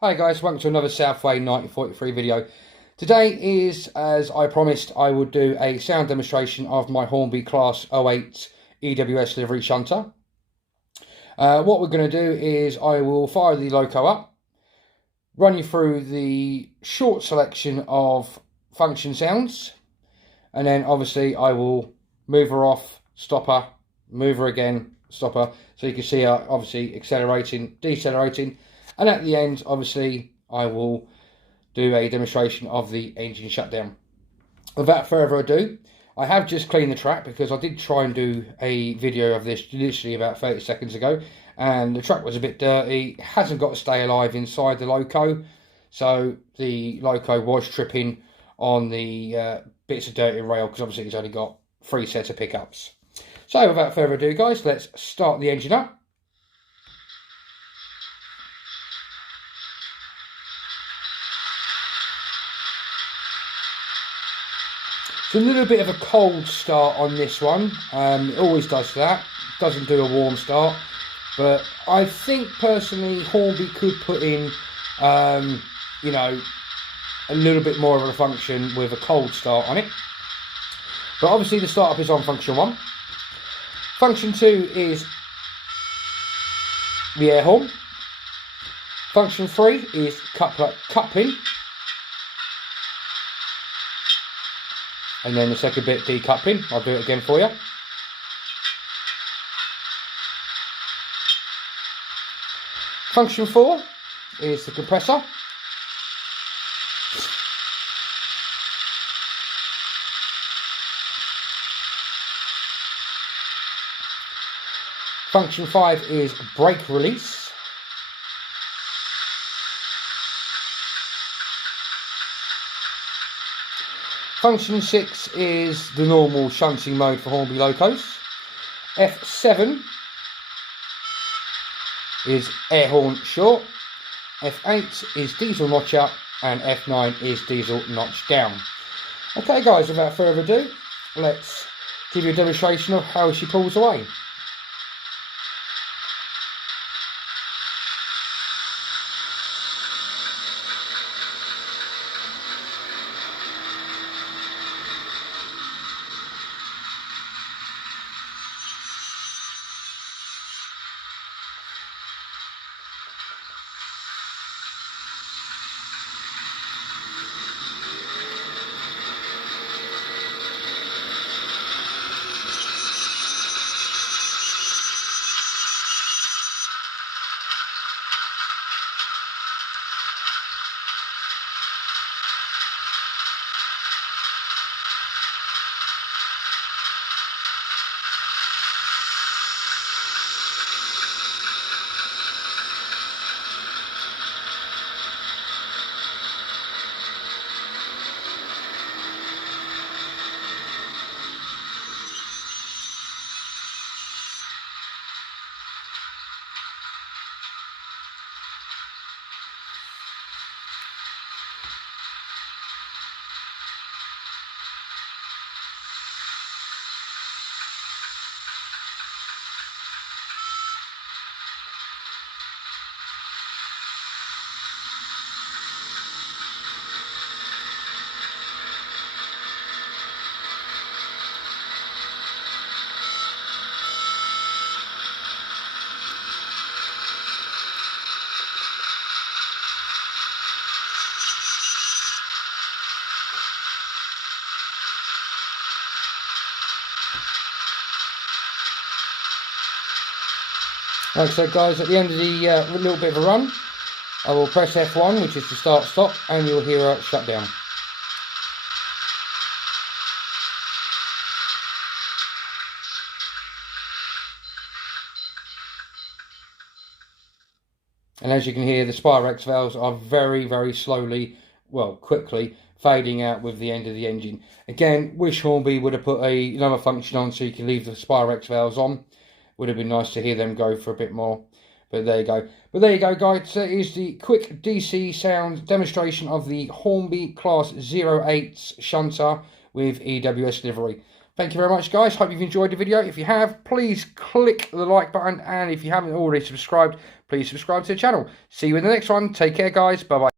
Hi guys, welcome to another Southway 1943 video. Today is, as I promised, I would do a sound demonstration of my Hornby Class 08 E.W.S Livery shunter. What we're going to do is I will fire the loco up, run you through the short selection of function sounds, and then obviously I will move her off, stop her, move her again, stop her, so you can see her obviously accelerating, decelerating. And at the end, obviously, I will do a demonstration of the engine shutdown. Without further ado, I have just cleaned the track because I did try and do a video of this literally about 30 seconds ago. And the track was a bit dirty. It hasn't got to stay alive inside the loco. So the loco was tripping on the bits of dirty rail because obviously it's only got 3 sets of pickups. So without further ado, guys, let's start the engine up. It's a little bit of a cold start on this one. It always does that. It doesn't do a warm start. But I think personally Hornby could put in, you know, a little bit more of a function with a cold start on it. But obviously the startup is on function 1. Function 2 is the air horn. Function 3 is cut pin. And then the second bit decoupling. I'll do it again for you. Function 4 is the compressor. Function 5 is brake release. Function 6 is the normal shunting mode for Hornby locos. F7 is air horn short. F8 is diesel notch up, and F9 is diesel notch down. Okay guys, without further ado, let's give you a demonstration of how she pulls away. Like I said guys, at the end of the little bit of a run, I will press F1, which is to start stop, and you'll hear her shut down. And as you can hear, the Spirex valves are very, very slowly, well, quickly fading out with the end of the engine. Again, wish Hornby would have put another function on so you can leave the Spirex valves on. Would have been nice to hear them go for a bit more. But there you go. But there you go, guys. That is the quick DC Sounds demonstration of the Hornby Class 08 shunter with E.W.S Livery. Thank you very much, guys. Hope you've enjoyed the video. If you have, please click the like button. And if you haven't already subscribed, please subscribe to the channel. See you in the next one. Take care, guys. Bye-bye.